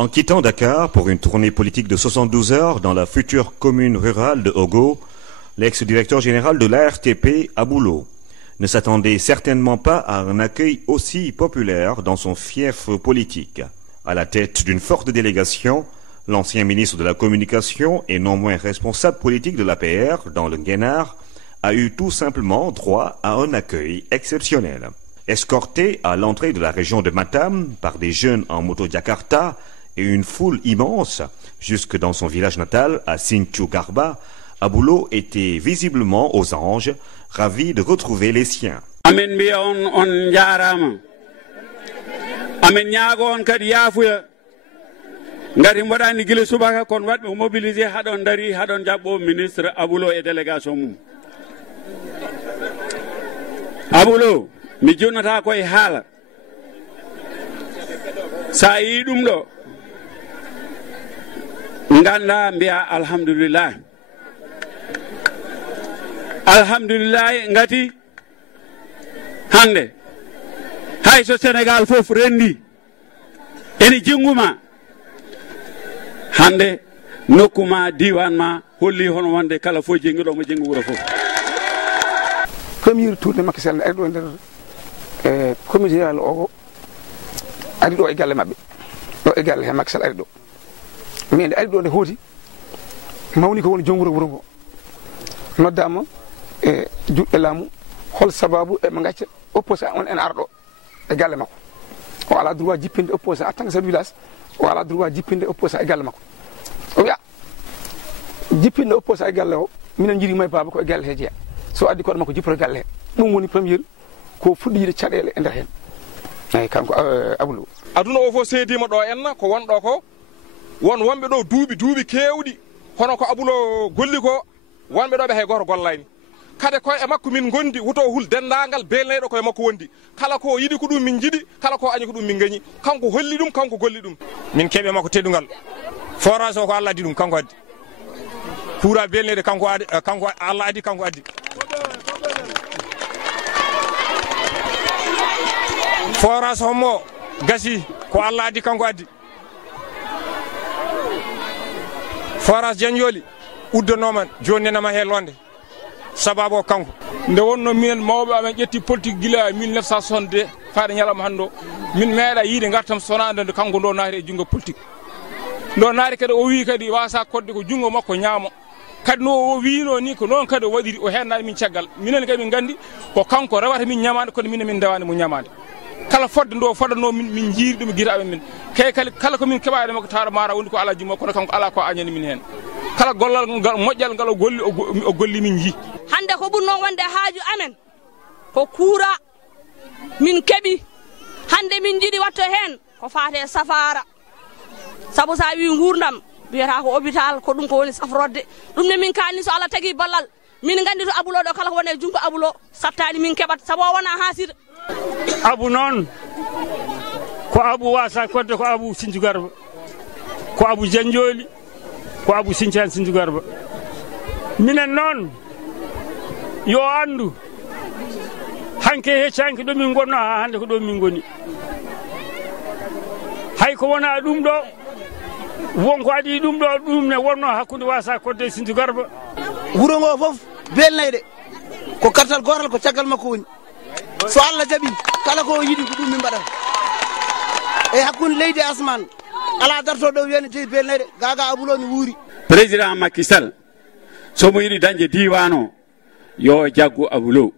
En quittant Dakar pour une tournée politique de 72 heures dans la future commune rurale de Ogo, l'ex-directeur général de l'ARTP, Aboulo, ne s'attendait certainement pas à un accueil aussi populaire dans son fief politique. À la tête d'une forte délégation, l'ancien ministre de la Communication et non moins responsable politique de l'APR dans le Guénard a eu tout simplement droit à un accueil exceptionnel. Escorté à l'entrée de la région de Matam par des jeunes en moto Jakarta et une foule immense, jusque dans son village natal à Sinthiou Garba, Aboulo était visiblement aux anges, ravi de retrouver les siens. Amen mbiya on jarama. Amen ñaago on kadi yaafuya. Ngati mbaɗani gila subaka kon wadɓe mobilisé haɗon dari haɗon jaɓɓo ministre Aboulo e délégation mum. Aboulo mi jonnata koye haala. Sa yi ɗum ɗo ganda mbiya alhamdulillah. Alhamdulillah ngati hande hay so Sénégal fof rendi eni jinguma hande nokkuma diwan ma holli hono wonde kala fo jengiɗo mo jengi wuro fof. Premier tour de Macky Sall ari ɗo nder comité rural o ari ɗo e galle mabɓe ɗo e galle he Macky Sall ari ɗo mais nde ari ɗo nde hooti mawni ko woni jom wuro ngo noddama e juɗɗe laamu hol sababu e ɓe gacca opposant on en arɗo e galle makko o ala droit jippinde opposant en tant que chef de village o ala droit jippinde opposant e galle makko o wiya jippinde opposant e galle o minen jiiɗi may baba ko e galle he jeeya so addi koɗo makko jipporo galle he ɗum woni premiére ko fuɗɗi yiide caɗele e nder hen eyyi kanko Aboulo aduna o fof seedima ɗo enna ko wonɗo ko won wonɓe ɗo duuɓi kewɗi hono ko Aboulo golli ko wonɓe ɗo ɓe hay goto gollayni kade koye makko min gondi wuto hul dendagal belneɗo koye makko wondi kala ko yiɗi ko ɗum min jiiɗi kala ko añi ko ɗum min gañi kanko holli ɗum kanko golli ɗum min keeɓe makko teddugal forage o ko Allah addi ɗum kanko addi kuura belnede kanko Allah addi kanko addi forage hommo gasi ko Allah addi kanko addi forage Janjoli uddanoma joni nenama he londe sababu o kanko nde wonno minen mawɓe amen ƴetti politique gila 1962 faade ñalawma hande min meeɗa yiide gartam sonade nde kanko ndo naati e junggo politique ndo naati kadi o wi kadi wasa kodde ko junggo makko ñaamo kadi no o wino ni ko noon kadi o waɗiri o hennani min caggal minen kadi min gandi ko kanko rewata min ñamade kono minen min dewani mo ñamade kala fodde ndo foddatno min jiiri ɗum guitaɓe min kala ko min keɓani makko tawra mara wondi ko ala jumma kono kanko ala ko añani min hen kala gollal moƴƴal ngal o golli min jii hande ko ɓurno wonde haaju amen ko kuura min keɓi hande min jiiɗi watto hen ko fate safara saabu sa wi gurdam wiyata ko hôpital ko ɗum ko woni safrodde ɗum ne min kalni so Allah tagui ballal min gandi to Aboulo ɗo kala ko wone junggo Aboulo sattani min keɓat saabu o wona hasir Abou noon ko Abou wasa kodde ko Abou Sinthiou Garba ko Abou Janjoli ko Abou Sinthiou Garba minen noon yo andu hanke heccanke ɗo min gonno ha hande ko ɗo min goni hay ko wona ɗum ɗo wonko aɗi ɗum ɗo ɗum ne wonno hakkude wasa kodde Sinthiou Garba wuro ngo fof belnayde ko kartal gotal ko caggal makko woni so Allah jaɓi kala ko yiɗi ko ɗum min mbaɗata e hakkude leydi asman ala darto ɗo wiyani tewi belnayde gaga Aboulo mi wuuri président Macky Sall somo yiɗi dañde diwan o yo jaggu Aboulo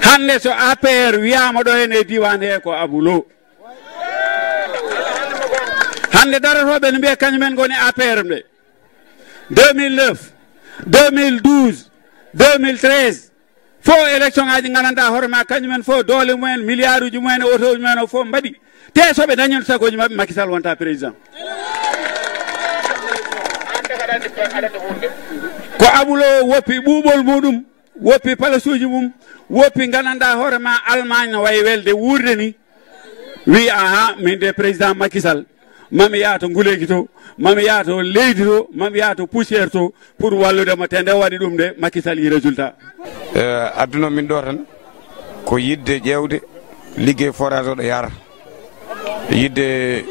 hande so APR wiyama ɗo hen e diwan he ko Aboulo hande daratoɓe ne mbiya kañumen goni APR ɓe 2009 2012 2013 fo élection ngaji gandanɗa hoore ma kañumen fo doole mumen milliard uji mumen e auto uji mumen o fo mbaɗi te soɓe dañino sagoji mabɓe Macky Sall wonta président ko Aboulo woppi ɓuuɓol muɗum woppi palasuji mum woppi gandanɗa hoore ma Allemagne no wayi welde wurde ni wi aha min de président Macky Sall mami yaha to nguleyki to mami yaha to leydi to mami yaha to poussiére to pour walludemo te nde waɗi ɗum de Macky Sall yi résultat adduno min ɗo tan ko yidde ƴewde liggey forage o ɗo yara yidde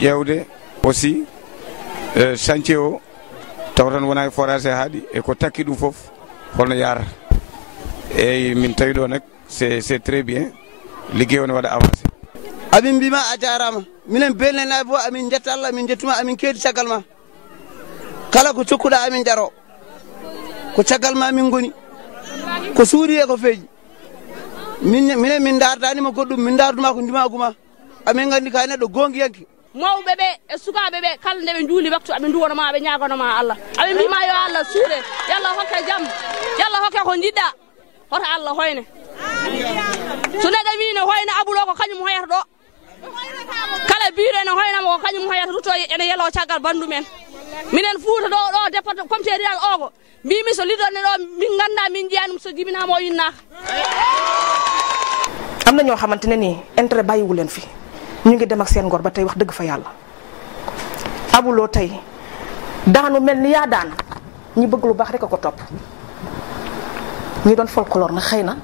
ƴewde aussi chantier o taw tan wona forage e haaɗi e ko takki ɗum fof holno yara eyyi min tawi ɗo nak c'est très bien liggey o ne waɗa avancé. amin mbima a jarama minen belnanaɓe fof amin jetta Allah amin jettuma amin keedi caggal ma kala ko cokkuɗa amin jaro ko caggal ma min goni ko suuri e ko feeji minen min dardanima goɗɗum min darduma ko ndimaguma amin gandi ka neɗɗo gongiyanke mawɓe ɓe e sukaɓe ɓe kala nde ɓe juuli waktu aɓe duwonoma ɓe ñagonoma Allah aɓe mbima yo Allah suure yalla hokke jaam yalla hokke ko jiɗɗa hoto Allah hoyne so neɗɗo wi ne hoyne Aboulo ko kañum hoyata ɗo kala biiro ene hoynama ko kañum hoyata ruto ene yelo caggal bandumen minen Fouta ɗo département comité rural ogo mbimi so lidonne ɗo min ganda min jiyanum so jibinama o yinnaka am na ñoo xamante ne nii intérêt bàyyiwu leen fi ñu ngi dem ak seen ngor ba tey wax dëgg fa yàlla Aboulo tey daanu mel ni yaa daan ñi bëgg lu baax rek a ko topp ñi doon folklore nag xëy na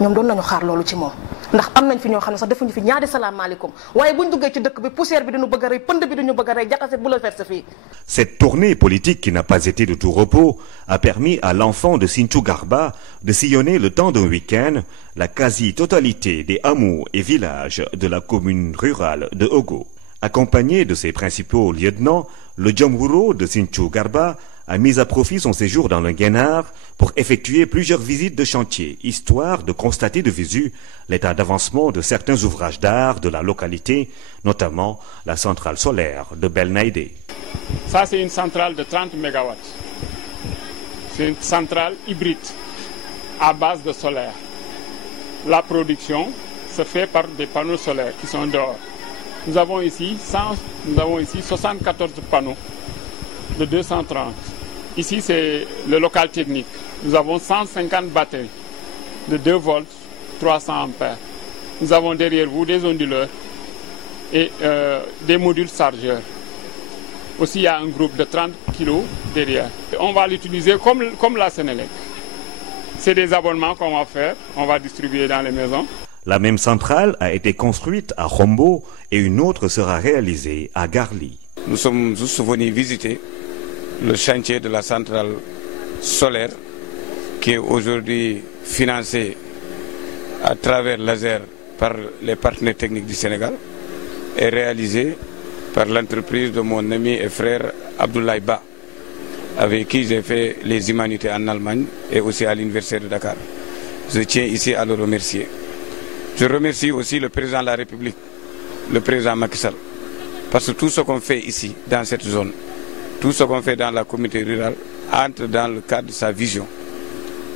ñoom doon nañu xaar loolu ci moom ndax am nañ fi ñoo xam ne sax defuñu fi ñaari salaamaaleykum waaye buñ duggee ci dëkk bi poussière bi dañu bëgg a rey pënd bi dañu bëgg a rey jaxase bu la verse fii. Cette tournée politique qui n'a pas été de tout repos a permis à l'enfant de Sinthiou Garba de sillonner le temps d'un week-end la quasi-totalité des hameaux et villages de la commune rurale de Ogo. Accompagné de ses principaux lieutenants, le Djambouro de Sinthiou Garba a mis à profit son séjour dans le Guénard pour effectuer plusieurs visites de chantier, histoire de constater de visu l'état d'avancement de certains ouvrages d'art de la localité, notamment la centrale solaire de Belnaïdé. Ça, c'est une centrale de 30 MW. C'est une centrale hybride à base de solaire. La production se fait par des panneaux solaires qui sont dehors. Nous avons ici 74 panneaux de 230. Ici, c'est le local technique. Nous avons 150 batteries de 2 volts, 300 ampères. Nous avons derrière vous des onduleurs et des modules chargeurs. Aussi, il y a un groupe de 30 kg derrière. On va l'utiliser comme la Sénélec. C'est des abonnements qu'on va faire, on va distribuer dans les maisons. La même centrale a été construite à Rombo et une autre sera réalisée à Garli. Nous sommes juste venus visiter le chantier de la centrale solaire qui est aujourd'hui financé à travers l'ASER par les partenaires techniques du Sénégal et réalisé par l'entreprise de mon ami et frère Abdoulaye Ba, avec qui j'ai fait les humanités en Allemagne et aussi à l'Université de Dakar. Je tiens ici à le remercier. Je remercie aussi le président de la République, le président Macky Sall, parce que tout ce qu'on fait ici, dans cette zone, tout ce qu'on fait dans la communauté rurale, entre dans le cadre de sa vision,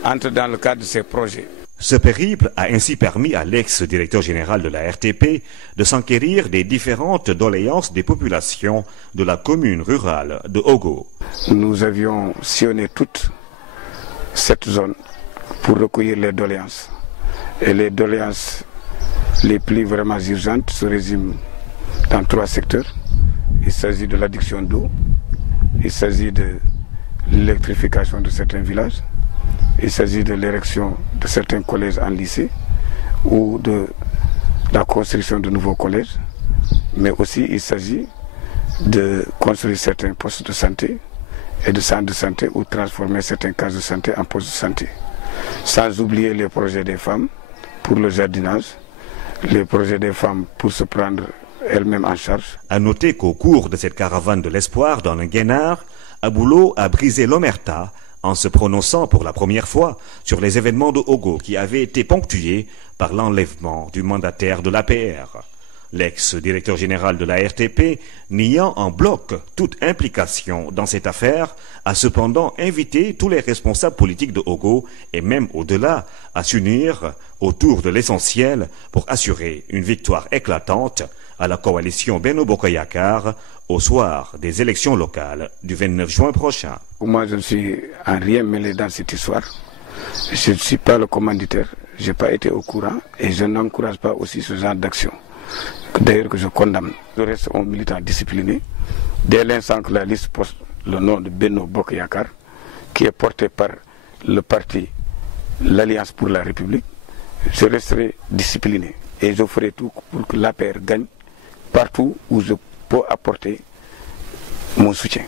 entre dans le cadre de ses projets. Ce périple a ainsi permis à l'ex-directeur général de la RTP de s'enquérir des différentes doléances des populations de la commune rurale de Ogo. Nous avions sillonné toute cette zone pour recueillir les doléances. Et les doléances les plus vraiment urgentes se résument dans 3 secteurs. Il s'agit de l'adduction d'eau, il s'agit de l'électrification de certains villages, il s'agit de l'érection de certains collèges en lycée ou de la construction de nouveaux collèges, mais aussi il s'agit de construire certains postes de santé et de centres de santé ou transformer certains cases de santé en postes de santé. Sans oublier les projets des femmes pour le jardinage, les projets des femmes pour se prendre elles-mêmes en charge. À noter qu'au cours de cette caravane de l'espoir dans le Guénard, Aboulo a brisé l'omerta en se prononçant pour la première fois sur les événements de Ogo qui avaient été ponctués par l'enlèvement du mandataire de l'APR. L'ex-directeur général de la RTP, niant en bloc toute implication dans cette affaire, a cependant invité tous les responsables politiques de Ogo et même au-delà à s'unir autour de l'essentiel pour assurer une victoire éclatante à la coalition Benno Bokk Yakaar au soir des élections locales du 29 juin prochain. Moi, je ne suis en rien mêlé dans cette histoire. Je ne suis pas le commanditaire, je n'ai pas été au courant et je n'encourage pas aussi ce genre d'action. D'ailleurs que je condamne. Je reste un militant discipliné. Dès l'instant que la liste porte le nom de Benno Bokk Yakaar, qui est porté par le parti l'Alliance pour la République, je resterai discipliné et je ferai tout pour que l'APR gagne partout où je peux apporter mon soutien.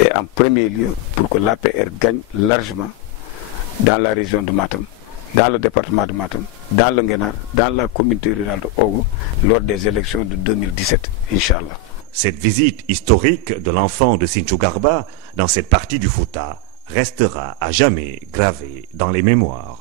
Et en premier lieu, pour que l'APR gagne largement dans la région de Matam, dans le département de Matam, dans le Nguénar, dans la communauté rurale de Ogo, lors des élections de 2017, Inch'Allah. Cette visite historique de l'enfant de Sinthiou Garba dans cette partie du Fouta restera à jamais gravée dans les mémoires.